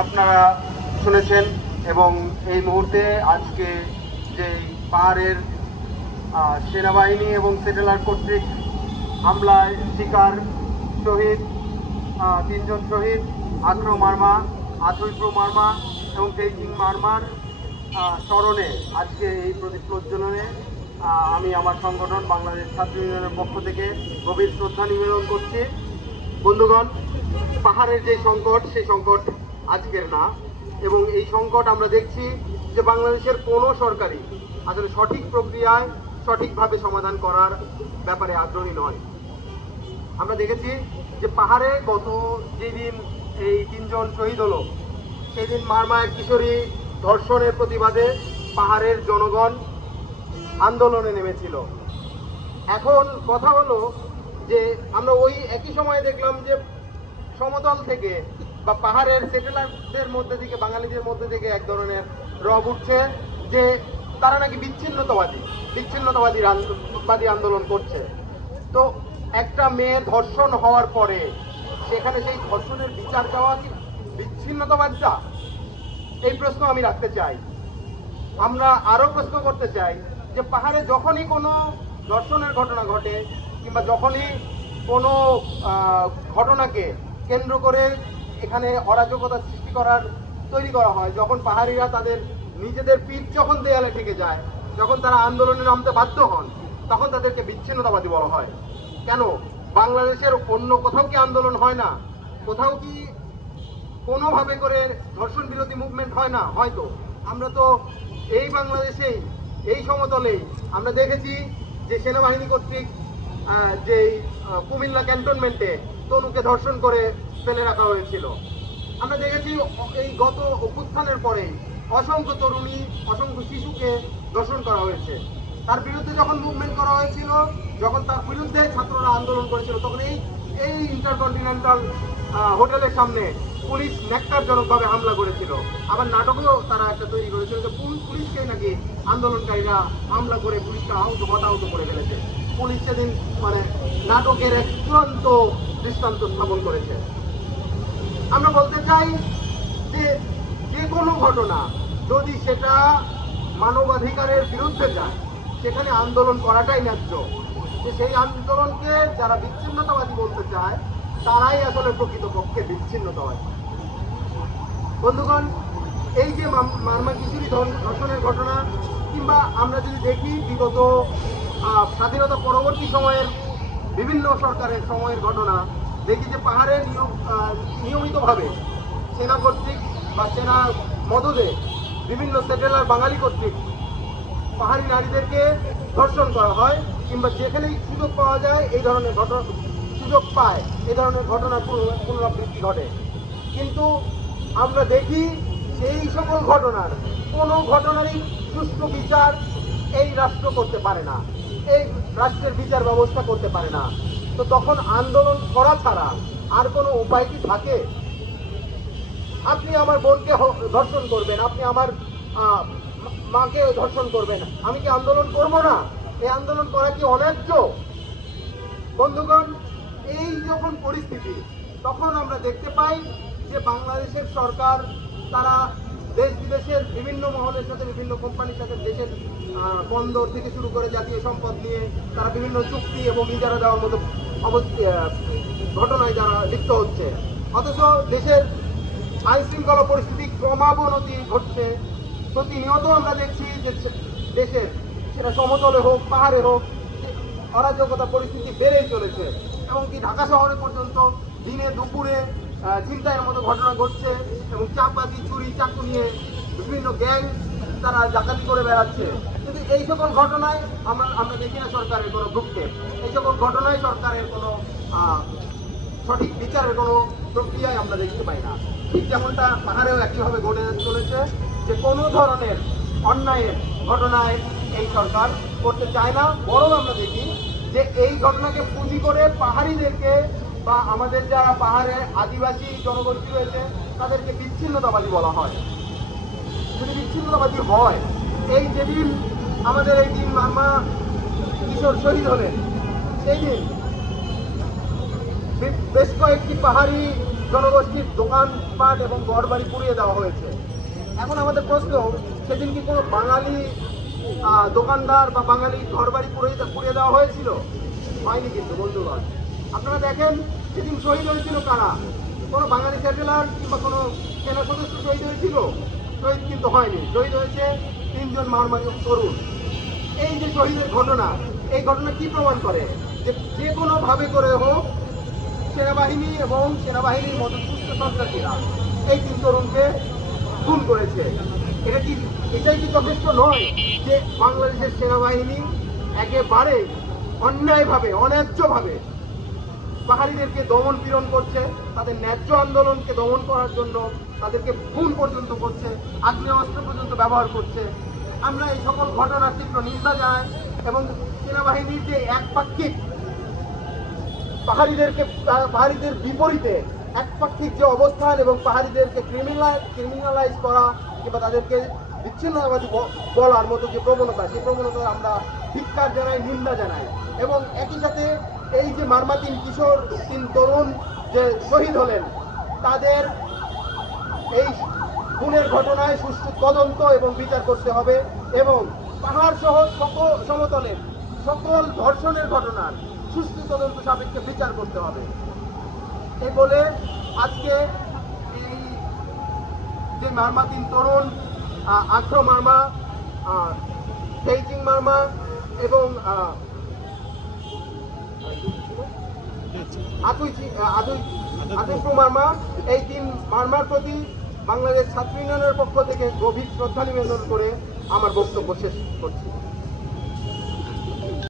আপনারা শুনেছেন এবং এই মুহূর্তে আজকে যে পাহাড়ের সেনাবাহিনী এবং সেটেলার কর্তৃক হামলায় শিকার শহীদ 3 জন শহীদ আক্রো মার্মা, আথুইপ্রো মার্মা এবং তেইজিং মার্মার স্মরণে আজকে এই প্রদীপ প্রজ্বলনে আমি আমার সংগঠন বাংলাদেশ ছাত্র ইউনিয়নের পক্ষ থেকে গভীর শ্রদ্ধা নিবেদন করছি। বন্ধুগণ, পাহাড়ের যে সংকট সেই সংকট আজকের না, এবং এই সংকট আমরা দেখছি যে বাংলাদেশের কোনো সরকারই আসলে সঠিক প্রক্রিয়ায় সঠিকভাবে সমাধান করার ব্যাপারে আগ্রহী নয়। আমরা দেখেছি যে পাহাড়ে গত যেদিন এই 3 জন শহীদ হলো সেই দিন মারমা এক কিশোরী ধর্ষণের প্রতিবাদে পাহাড়ের জনগণ আন্দোলনে নেমেছিল। এখন কথা হলো যে আমরা ওই একই সময়ে দেখলাম যে সমতল থেকে বা পাহাড়ের সেটেলারদের মধ্যে থেকে, বাঙালিদের মধ্যে থেকে এক ধরনের রব উঠছে যে তারা নাকি বিচ্ছিন্নতাবাদী আন্দোলন করছে। তো একটা মেয়ে ধর্ষণ হওয়ার পরে সেখানে সেই ধর্ষণের বিচার চাওয়া কি বিচ্ছিন্নতাবাদীটা? এই প্রশ্ন আমি রাখতে চাই। আমরা আরো প্রশ্ন করতে চাই যে পাহাড়ে যখনই কোনো ধর্ষণের ঘটনা ঘটে কিংবা যখনই কোনো ঘটনাকে কেন্দ্র করে এখানে অরাজকতা সৃষ্টি তৈরি করা হয়, যখন পাহাড়িরা তাদের নিজেদের পিঠ যখন দেয়ালে ঠেকে যায়, যখন তারা আন্দোলনে নামতে বাধ্য হন, তখন তাদেরকে বিচ্ছিন্নতাবাদী বলা হয়। কেন বাংলাদেশের অন্য কোথাও কি আন্দোলন হয় না? কোথাও কি কোনোভাবে করে ধর্ষণ বিরোধী মুভমেন্ট হয় না? হয়তো আমরা তো এই বাংলাদেশেই, এই সমতলেই আমরা দেখেছি যে সেনাবাহিনী কর্তৃক যে কুমিল্লা ক্যান্টনমেন্টে তনুকে ধর্ষণ করে ফেলে রাখা হয়েছিল। আমরা দেখেছি এই গত অভ্যুত্থানের পরে অসংখ্য তরুণী, অসংখ্য শিশুকে ধর্ষণ করা হয়েছে। তার বিরুদ্ধে যখন মুভমেন্ট করা হয়েছিল, যখন তার বিরুদ্ধে ছাত্ররা আন্দোলন করেছিল, তখন এই ইন্টারকন্টিনেন্টাল হোটেলের সামনে পুলিশ ন্যাক্কারজনকভাবে হামলা করেছিল। আবার নাটকও তারা একটা তৈরি করেছিল যে পুলিশকেই নাকি আন্দোলনকারীরা হামলা করে পুলিশকে হতাহত করে ফেলেছে। পুলিশ সেদিন মানে নাটকের এক চূড়ান্ত দৃষ্টান্ত স্থাপন করেছে। আমরা বলতে চাই যে যে কোনো ঘটনা যদি সেটা মানবাধিকারের বিরুদ্ধে যায়, সেখানে আন্দোলন করাটাই ন্যায্য। যে সেই আন্দোলনকে যারা বিচ্ছিন্নতাবাদী বলতে চায় তারাই আসলে প্রকৃতপক্ষে বিচ্ছিন্নতাবাদী। বন্ধুগণ, এই যে মারমা কিশোরী ধর্ষণের ঘটনা, কিংবা আমরা যদি দেখি বিগত স্বাধীনতা পরবর্তী সময়ের বিভিন্ন সরকারের সময়ের ঘটনা, দেখি যে পাহাড়ে নিয়মিতভাবে সেনা কর্তৃক বা সেনা মদদে বিভিন্ন সেটেলার বাঙালি কর্তৃক পাহাড়ি নারীদেরকে ধর্ষণ করা হয়, কিংবা যেখানেই সুযোগ পাওয়া যায় এই ধরনের সুযোগ পায় এই ধরনের ঘটনার পুনরাবৃত্তি ঘটে। কিন্তু আমরা দেখি সেই সকল ঘটনার কোনো ঘটনারই সুষ্ঠু বিচার এই রাষ্ট্র করতে পারে না, এই রাষ্ট্রের বিচার ব্যবস্থা করতে পারে না। তো তখন আন্দোলন করা ছাড়া আর কোনো উপায় কি থাকে? আপনি আমার বোনকে ধর্ষণ করবেন, আপনি আমার মাকে ধর্ষণ করবেন, আমি কি আন্দোলন করব না? এই আন্দোলন করা কি অন্যায্য? বন্ধুগণ, এই যখন পরিস্থিতি, তখন আমরা দেখতে পাই যে বাংলাদেশের সরকার তারা দেশ বিদেশের বিভিন্ন মহলের সাথে, বিভিন্ন কোম্পানির সাথে দেশের বন্দর থেকে শুরু করে জাতীয় সম্পদ নিয়ে তারা বিভিন্ন চুক্তি এবং ইজারা দেওয়ার মতো ঘটনায় যারা লিপ্ত হচ্ছে। অথচ দেশের আইন শৃঙ্খলা পরিস্থিতি ক্রমাবনতি ঘটছে। প্রতিনিয়ত আমরা দেখছি যে দেশের, সেটা সমতলে হোক পাহাড়ে হোক, অরাজকতা পরিস্থিতি বেড়েই চলেছে। এমনকি ঢাকা শহরে পর্যন্ত দিনে দুপুরে ছিনতাইয়ের মতো ঘটনা ঘটছে, এবং চাপাতি, চুরি, চাকু নিয়ে বিভিন্ন গ্যাং তারা ডাকাতি করে বেড়াচ্ছে। কিন্তু এই সকল ঘটনায় আমরা দেখি না সরকারের কোনো ভ্রুক্ষেপ, এই সকল ঘটনায় সরকারের কোনো সঠিক বিচারের কোনো প্রক্রিয়ায় আমরা দেখতে পাই না। ঠিক যেমনটা পাহাড়েও একইভাবে ঘটে চলেছে যে কোনো ধরনের অন্যায়ের ঘটনায় এই সরকার করতে চায় না, বরং আমরা দেখি যে এই ঘটনাকে পুঁজি করে পাহাড়িদেরকে বা আমাদের যারা পাহাড়ে আদিবাসী জনগোষ্ঠী রয়েছে তাদেরকে বিচ্ছিন্নতাবাদী বলা হয়। যদি বিচ্ছিন্নতাবাদী হয়, এই যেদিন আমাদের এই দিন মারমা কিশোর শহীদ হলেন, সেই দিন বেশ কয়েকটি পাহাড়ি জনগোষ্ঠীর দোকানপাট এবং ঘরবাড়ি পুড়িয়ে দেওয়া হয়েছে। এখন আমাদের প্রশ্ন, সেদিন কি কোনো বাঙালি দোকানদার বা বাঙালি ঘরবাড়ি পুড়িয়ে দেওয়া হয়েছিল? হয়নি কিন্তু বন্ধুগণ। আপনারা দেখেন সেদিন শহীদ হয়েছিল কারা? কোনো বাঙালি সেটেলার কিংবা কোনো সেনা সদস্য শহীদ হয়েছিল? শহীদ কিন্তু হয়নি। শহীদ হয়েছে 3 জন মারমারি তরুণ। এই যে শহীদের ঘটনা, এই ঘটনা কি প্রমাণ করে? যে কোনোভাবে করে হোক সেনাবাহিনী এবং সেনাবাহিনীর মতো সুস্থ সন্ত্রাসীরা এই 3 তরুণকে খুন করেছে। এটাই কি যথেষ্ট নয় যে বাংলাদেশের সেনাবাহিনী একেবারে অন্যায়ভাবে, অন্যায্যভাবে পাহাড়িদেরকে দমন পীড়ন করছে, তাদের ন্যায্য আন্দোলনকে দমন করার জন্য তাদেরকে খুন পর্যন্ত করছে, আগ্নেয়াস্ত্র পর্যন্ত ব্যবহার করছে। আমরা এই সকল ঘটনার তীব্র নিন্দা জানাই এবং সেনাবাহিনীর যে একপাক্ষিক পাহাড়িদের বিপরীতে একপাক্ষিক যে অবস্থান এবং পাহাড়িদেরকে ক্রিমিনালাইজ করা কিংবা তাদেরকে বিচ্ছিন্নতাবাদী বলার মতো যে প্রবণতা, সেই প্রবণতা আমরা ধিক্কার জানাই, নিন্দা জানাই। এবং একই সাথে এই যে মারমাতিন কিশোর 3 তরুণ যে শহীদ হলেন, তাদের এই খুনের ঘটনায় সুষ্ঠু তদন্ত এবং বিচার করতে হবে এবং পাহাড় সহ সমতলের সকল ধর্ষণের ঘটনার সুষ্ঠু তদন্ত সাপেক্ষে বিচার করতে হবে। এই বলে আজকে এই যে মারমা 3 তরুণ, আখরো মারমা, তেইচিং মারমা এবং আতুইপ্রো মারমা, এই 3 মারমার প্রতি বাংলাদেশ ছাত্র ইউনিয়নের পক্ষ থেকে গভীর শ্রদ্ধা নিবেদন করে আমার বক্তব্য শেষ করছি।